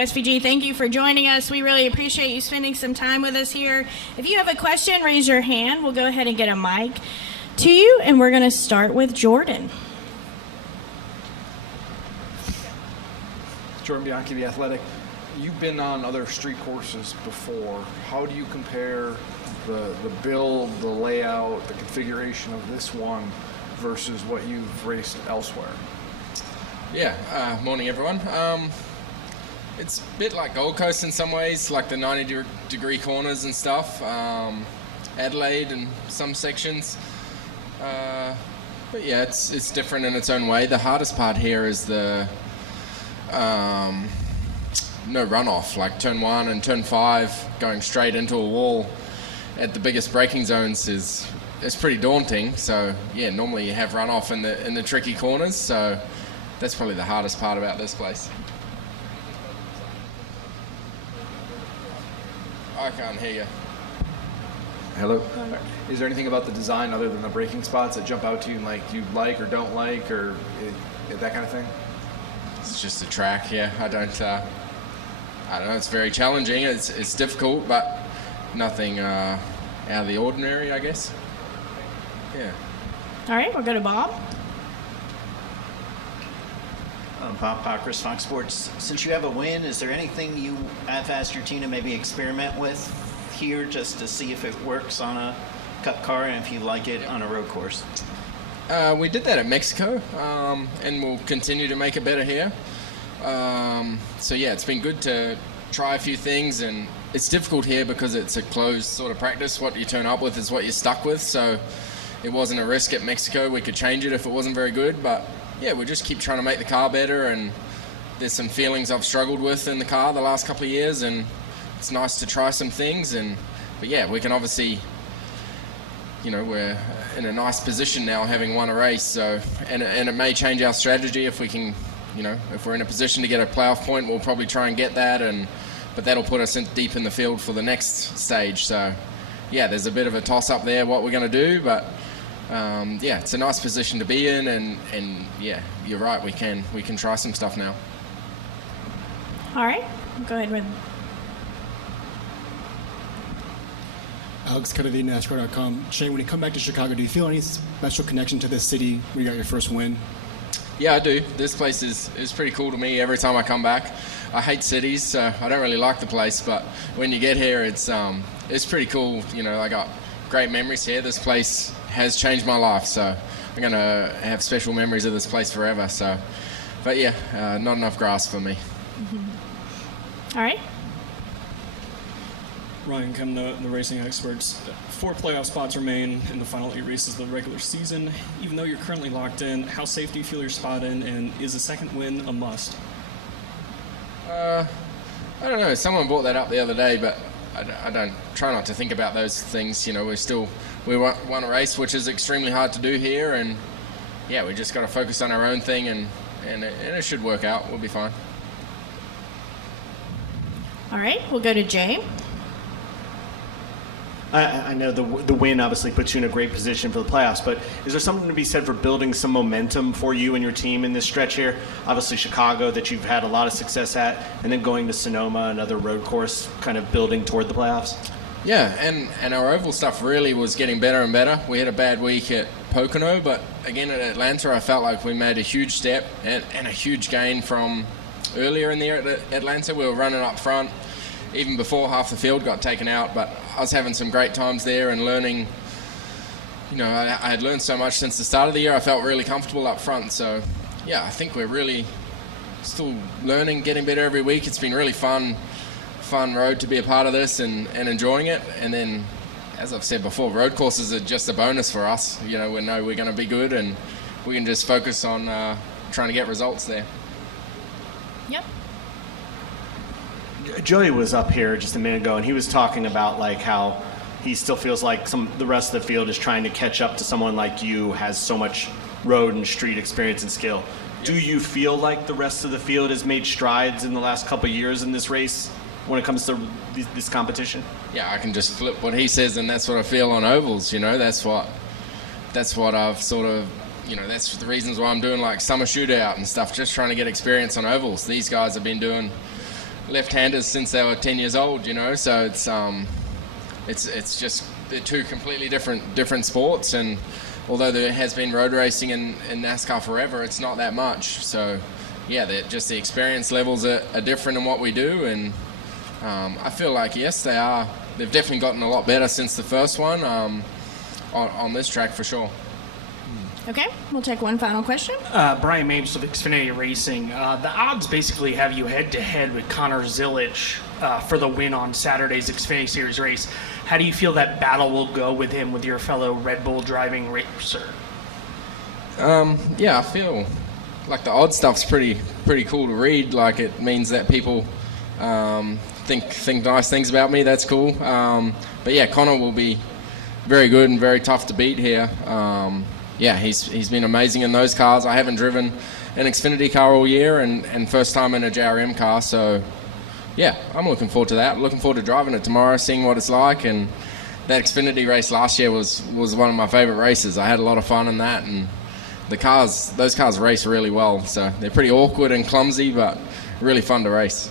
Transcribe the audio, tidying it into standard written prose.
SVG, thank you for joining us. We really appreciate you spending some time with us here. If you have a question, raise your hand. We'll go ahead and get a mic to you, and we're going to start with Jordan. Jordan Bianchi, The Athletic. You've been on other street courses before. How do you compare the build, the layout, the configuration of this one versus what you've raced elsewhere? Yeah, morning everyone. It's a bit like Gold Coast in some ways, like the 90-degree corners and stuff. Adelaide and some sections. But yeah, it's different in its own way. The hardest part here is the no runoff, like turn 1 and turn 5 going straight into a wall at the biggest braking zones is pretty daunting. So yeah, normally you have runoff in the tricky corners. So that's probably the hardest part about this place. I can't hear you. Hello? Is there anything about the design other than the braking spots that jump out to you like you like or don't like or that kind of thing? It's just a track, yeah. I don't know, it's very challenging. It's difficult, but nothing out of the ordinary, I guess. Yeah. All right, we'll go to Bob. Bob Pockris, Fox Sports. Since you have a win, is there anything you have asked your team to maybe experiment with here just to see if it works on a Cup car and if you like it on a road course? We did that at Mexico, and we'll continue to make it better here. So yeah, it's been good to try a few things, and it's difficult here because it's a closed sort of practice. What you turn up with is what you're stuck with, so it wasn't a risk at Mexico. We could change it if it wasn't very good, but yeah, we just keep trying to make the car better, and there's some feelings I've struggled with in the car the last couple of years, and it's nice to try some things. But yeah, we can obviously, we're in a nice position now having won a race, so and it may change our strategy if we can, if we're in a position to get a playoff point, we'll probably try and get that, but that'll put us deep in the field for the next stage. So yeah, there's a bit of a toss up there what we're going to do, but yeah, it's a nice position to be in, and yeah, you're right, we can try some stuff now. All right, go ahead with Alex Kennedy, NASCAR.com. Shane, when you come back to Chicago, do you feel any special connection to this city when you got your first win? Yeah, I do. This place is pretty cool to me every time I come back. I hate cities, so I don't really like the place, but when you get here, it's pretty cool. I got great memories here. This place has changed my life, so I'm going to have special memories of this place forever. So, but yeah, not enough grass for me. All right. Ryan Kemna, the racing experts. 4 playoff spots remain in the final 8 races of the regular season. Even though you're currently locked in, how safe do you feel your spot in, and is a second win a must? I don't know. Someone brought that up the other day, but I don't try not to think about those things. We won a race, which is extremely hard to do here, and yeah, we just got to focus on our own thing, and it should work out. We'll be fine. All right, we'll go to Jay. I know the win obviously puts you in a great position for the playoffs, but is there something to be said for building some momentum for you and your team in this stretch here? Obviously Chicago, that you've had a lot of success at, and then going to Sonoma, another road course, kind of building toward the playoffs? Yeah, and our oval stuff really was getting better and better. We had a bad week at Pocono, but again at Atlanta I felt like we made a huge step and a huge gain from earlier in the year at Atlanta. We were running up front even before half the field got taken out, but I was having some great times there and learning. I had learned so much since the start of the year. I felt really comfortable up front, so yeah, I think we're really still learning, getting better every week. It's been really fun road to be a part of this and enjoying it. And then, as I've said before, road courses are just a bonus for us. We know we're going to be good, and we can just focus on trying to get results there. Yep. Joey was up here just a minute ago, and he was talking about like how he still feels like the rest of the field is trying to catch up to someone like you, has so much road and street experience and skill. Yep. Do you feel like the rest of the field has made strides in the last couple of years in this race when it comes to this competition? Yeah, I can just flip what he says, and that's what I feel on ovals. That's what I've sort of, that's the reasons why I'm doing like summer shootout and stuff, just trying to get experience on ovals. These guys have been doing left-handers since they were 10 years old, you know. So it's just they're two completely different sports. And although there has been road racing in NASCAR forever, it's not that much. So yeah, just the experience levels are different in what we do. And I feel like yes, they are. They've definitely gotten a lot better since the first one on this track for sure. Okay, we'll take one final question. Brian Mapes with Xfinity Racing. The odds basically have you head-to-head with Connor Zilisch for the win on Saturday's Xfinity Series race. How do you feel that battle will go with him, with your fellow Red Bull driving racer? Yeah, I feel like the odd stuff's pretty cool to read. Like it means that people think nice things about me. That's cool. But yeah, Connor will be very good and very tough to beat here. Yeah, he's been amazing in those cars. I haven't driven an Xfinity car all year and first time in a JRM car. So yeah, I'm looking forward to that. Looking forward to driving it tomorrow, seeing what it's like. And that Xfinity race last year was one of my favorite races. I had a lot of fun in that, and those cars race really well. So they're pretty awkward and clumsy, but really fun to race.